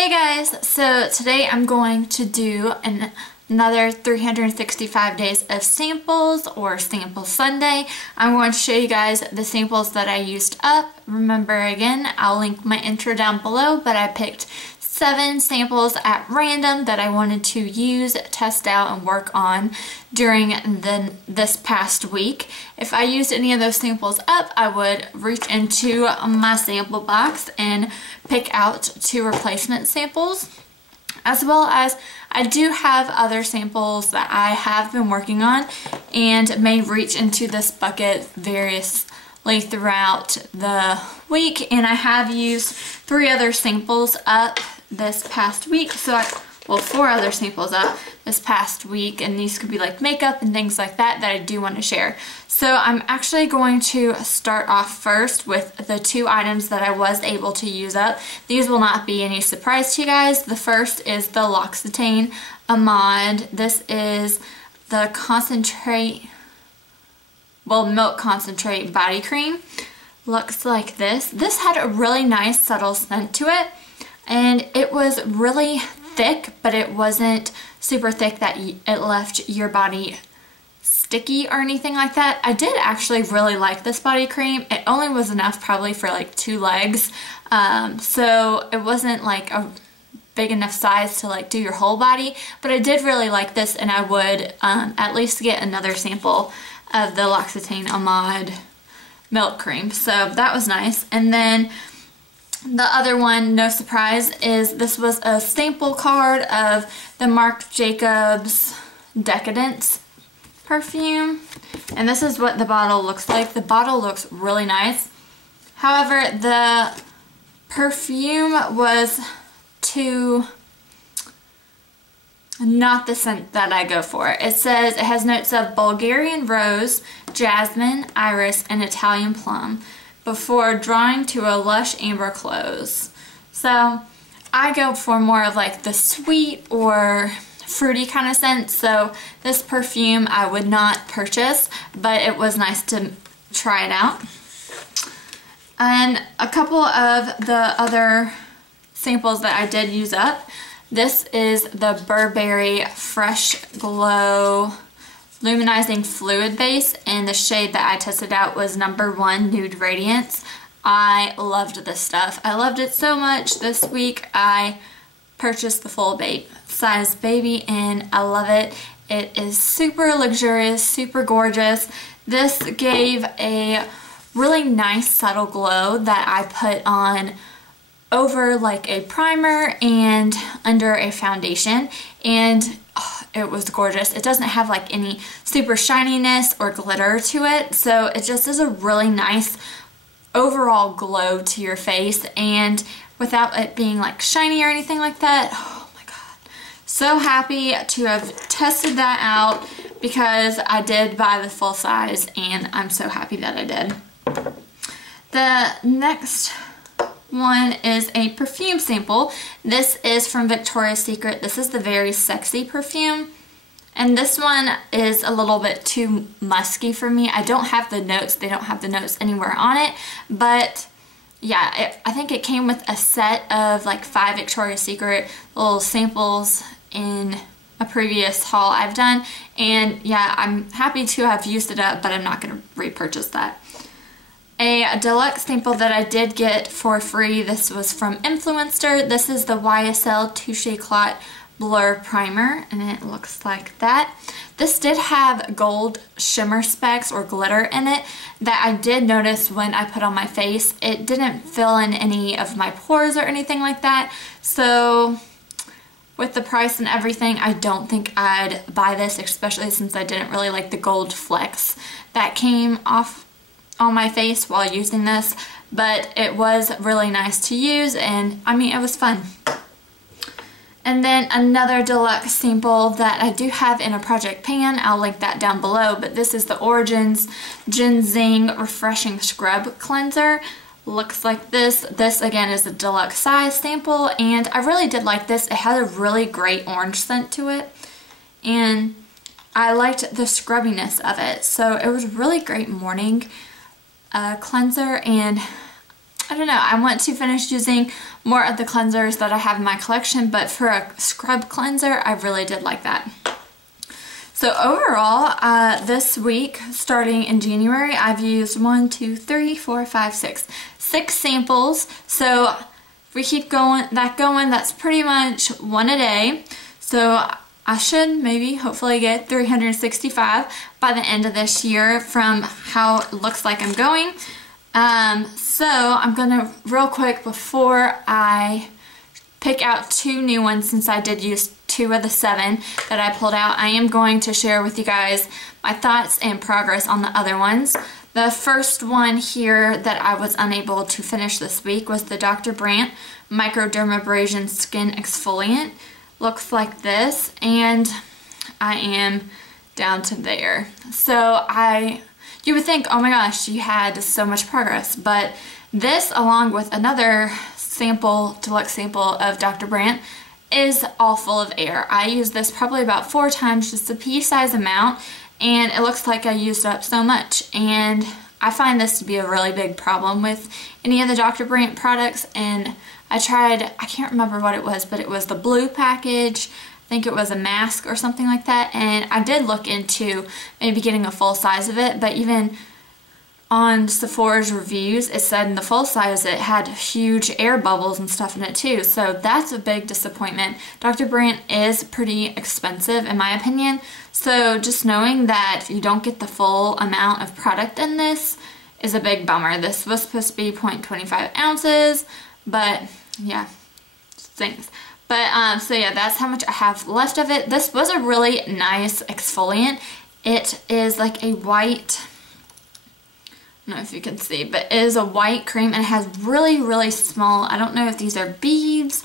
Hey guys, so today I'm going to do another 365 days of samples, or Sample Sunday. I'm going to show you guys the samples that I used up. Remember, again, I'll link my intro down below, but I picked 7 samples at random that I wanted to use, test out, and work on during this past week. If I used any of those samples up, I would reach into my sample box and pick out 2 replacement samples, as well as I do have other samples that I have been working on and may reach into this bucket variously throughout the week. And I have used 3 other samples up this past week, so 4 other samples up this past week, and these could be like makeup and things like that I do want to share. So I'm actually going to start off first with the 2 items that I was able to use up. These will not be any surprise to you guys. The first is the Loccitane Amande. This is the milk concentrate body cream. Looks like this. This had a really nice subtle scent to it, and it was really thick, but it wasn't super thick that it left your body sticky or anything like that. I did actually really like this body cream. It only was enough probably for like 2 legs, so it wasn't like a big enough size to like do your whole body, but I did really like this, and I would at least get another sample of the Loccitane Amande milk cream, so that was nice. And then the other one, no surprise, is this was a sample card of the Marc Jacobs Decadance perfume, and this is what the bottle looks like. The bottle looks really nice. However, the perfume was not the scent that I go for. It says it has notes of Bulgarian rose, jasmine, iris, and Italian plum before drawing to a lush amber close. So I go for more of like the sweet or fruity kind of scent, so this perfume I would not purchase, but it was nice to try it out. And a couple of the other samples that I did use up. This is the Burberry Fresh Glow Lumnizing Fluid Base, and the shade that I tested out was number 1 Nude Radiance. I loved this stuff. I loved it so much. This week I purchased the full size baby, and I love it. It is super luxurious, super gorgeous. This gave a really nice subtle glow that I put on over like a primer and under a foundation, and it was gorgeous. It doesn't have like any super shininess or glitter to it, so it just is a really nice overall glow to your face, and without it being like shiny or anything like that. Oh my god, so happy to have tested that out, because I did buy the full size, and I'm so happy that I did. The next one is a perfume sample. This is from Victoria's Secret. This is the Very Sexy perfume, and this one is a little bit too musky for me. I don't have the notes. They don't have the notes anywhere on it, but yeah, I think it came with a set of like 5 Victoria's Secret little samples in a previous haul I've done, and yeah, I'm happy to have used it up, but I'm not going to repurchase that. A deluxe sample that I did get for free, this was from Influencer. This is the YSL Touche Eclat Blur Primer, and it looks like that. This did have gold shimmer specks or glitter in it that I did notice when I put on my face. It didn't fill in any of my pores or anything like that, so with the price and everything, I don't think I'd buy this, especially since I didn't really like the gold flecks that came off on my face while using this, but it was really nice to use, and I mean, it was fun. And then another deluxe sample that I do have in a project pan, I'll link that down below, but this is the Origins Ginzing Refreshing Scrub Cleanser. Looks like this. This again is a deluxe size sample, and I really did like this. It had a really great orange scent to it, and I liked the scrubbiness of it, so it was really great morning cleanser, and I don't know, I want to finish using more of the cleansers that I have in my collection, but for a scrub cleanser, I really did like that. So overall, this week, starting in January, I've used 6 samples. So if we keep going, that's pretty much one a day. So I should maybe hopefully get 365 by the end of this year from how it looks like I'm going. So I'm gonna real quick before I pick out 2 new ones, since I did use 2 of the 7 that I pulled out, I am going to share with you guys my thoughts and progress on the other ones. The first one here that I was unable to finish this week was the Dr. Brandt Microdermabrasion Skin Exfoliant. Looks like this, and I am down to there. So you would think, oh my gosh, you had so much progress, but this, along with another deluxe sample of Dr. Brandt, is all full of air. I used this probably about 4 times, just a pea-size amount, and it looks like I used up so much. And I find this to be a really big problem with any of the Dr. Brandt products, and I can't remember what it was, but it was the blue package. I think it was a mask or something like that, and I did look into maybe getting a full size of it, but even on Sephora's reviews, it said in the full size it had huge air bubbles and stuff in it too, so that's a big disappointment. Dr. Brandt is pretty expensive in my opinion, so just knowing that you don't get the full amount of product in this is a big bummer. This was supposed to be 0.25 ounces, but yeah, things. But so yeah, that's how much I have left of it. This was a really nice exfoliant. It is like a white, I don't know if you can see, but it is a white cream, and it has really, really small, I don't know if these are beads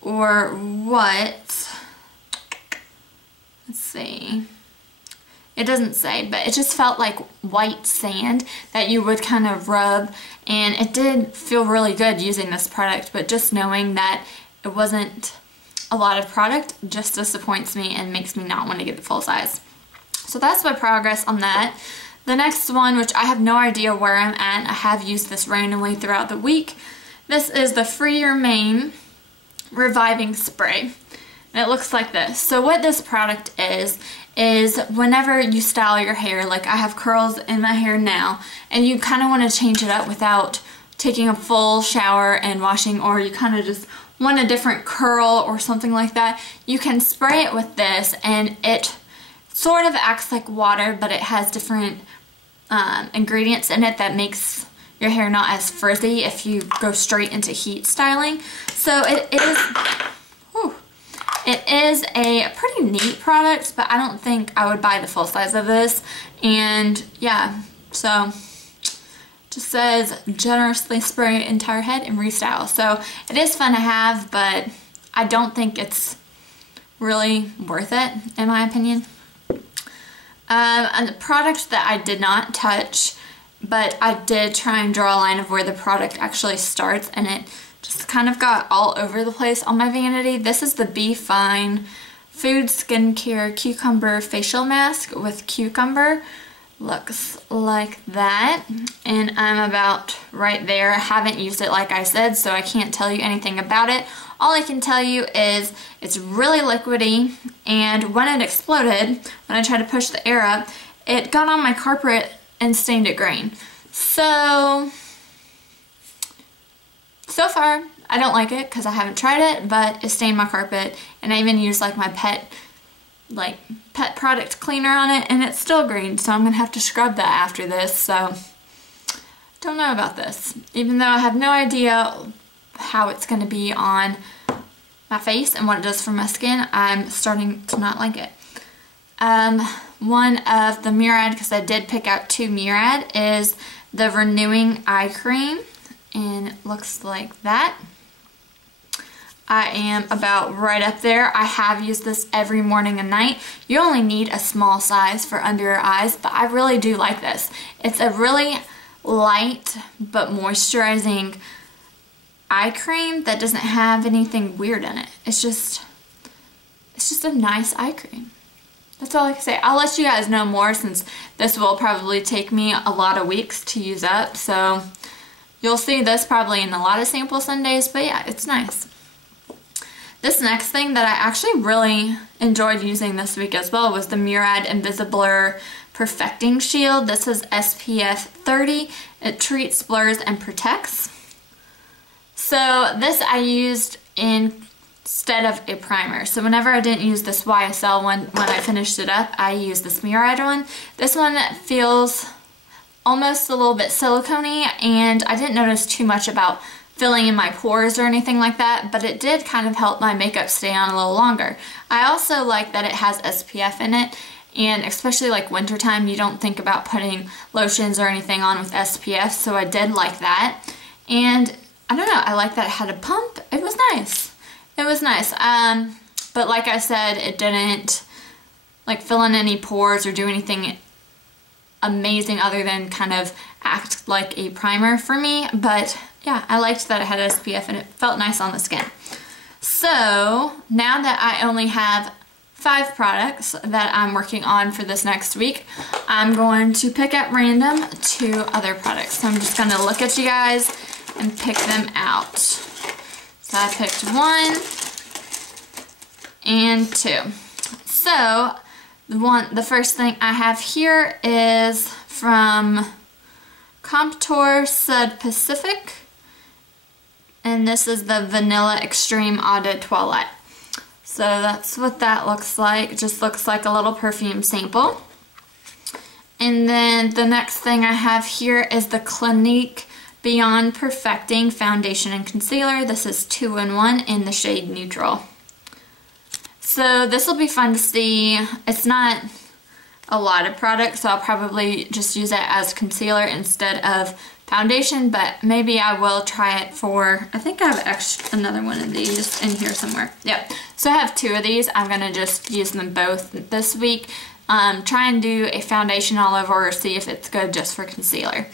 or what. Let's see. It doesn't say, but it just felt like white sand that you would kind of rub, and it did feel really good using this product, but just knowing that it wasn't a lot of product just disappoints me and makes me not want to get the full size. So that's my progress on that. The next one, which I have no idea where I'm at, I have used this randomly throughout the week. This is the Free Your Mane Reviving Spray. And it looks like this. So what this product is whenever you style your hair, like I have curls in my hair now, and you kind of want to change it up without taking a full shower and washing, or you kind of just want a different curl or something like that, you can spray it with this, and it sort of acts like water, but it has different ingredients in it that makes your hair not as frizzy if you go straight into heat styling. So it is a pretty neat product, but I don't think I would buy the full size of this. And yeah, so just says generously spray entire head and restyle. So it is fun to have, but I don't think it's really worth it in my opinion. And the product that I did not touch, but I did try and draw a line of where the product actually starts, and it just kind of got all over the place on my vanity. This is the Be Fine Food Skincare Cucumber Facial Mask with cucumber. Looks like that, and I'm about right there. I haven't used it like I said, so I can't tell you anything about it. All I can tell you is it's really liquidy, and when it exploded, when I tried to push the air up, it got on my carpet and stained it green. So far, I don't like it because I haven't tried it, but it stained my carpet, and I even used like my pet product cleaner on it, and it's still green, so I'm gonna have to scrub that after this. So don't know about this, even though I have no idea how it's gonna be on my face and what it does for my skin. I'm starting to not like it. One of the Murad, because I did pick out 2 Murad, is the Renewing Eye Cream, and it looks like that. I am about right up there. I have used this every morning and night. You only need a small size for under your eyes, but I really do like this. It's a really light but moisturizing eye cream that doesn't have anything weird in it. It's just a nice eye cream. That's all I can say. I'll let you guys know more, since this will probably take me a lot of weeks to use up. So You'll see this probably in a lot of sample Sundays, but yeah, it's nice. This next thing that I actually really enjoyed using this week as well was the Murad Invisiblur Perfecting Shield. This is SPF 30. It treats, blurs, and protects. So this I used instead of a primer. So whenever I didn't use this YSL one, when I finished it up, I used this Murad one. This one feels almost a little bit silicone-y, and I didn't notice too much about filling in my pores or anything like that, but it did kind of help my makeup stay on a little longer. I also like that it has SPF in it, and especially like wintertime, you don't think about putting lotions or anything on with SPF, so I did like that. And I don't know, I like that it had a pump. It was nice. It was nice. But like I said, it didn't like fill in any pores or do anything amazing other than kind of act like a primer for me. But yeah, I liked that it had SPF and it felt nice on the skin. So now that I only have 5 products that I'm working on for this next week, I'm going to pick at random 2 other products. So I'm just going to look at you guys and pick them out. So I picked 1 and 2. So the first thing I have here is from Comptour Sud Pacifique, and this is the Vanilla Extreme Eau de Toilette. So that's what that looks like. It just looks like a little perfume sample. And then the next thing I have here is the Clinique Beyond Perfecting Foundation and Concealer. This is 2-in-1 in the shade Neutral. So this will be fun to see. It's not a lot of products, so I'll probably just use it as concealer instead of foundation, but maybe I will try it for, I think I have another one of these in here somewhere. Yep, so I have 2 of these. I'm going to just use them both this week. Try and do a foundation all over or see if it's good just for concealer.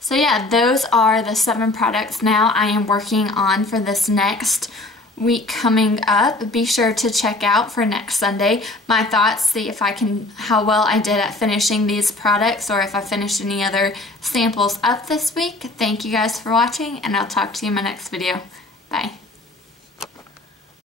So yeah, those are the 7 products now I am working on for this next week coming up. Be sure to check out for next Sunday my thoughts, see if I can, how well I did at finishing these products or if I finished any other samples up this week. Thank you guys for watching, and I'll talk to you in my next video. Bye.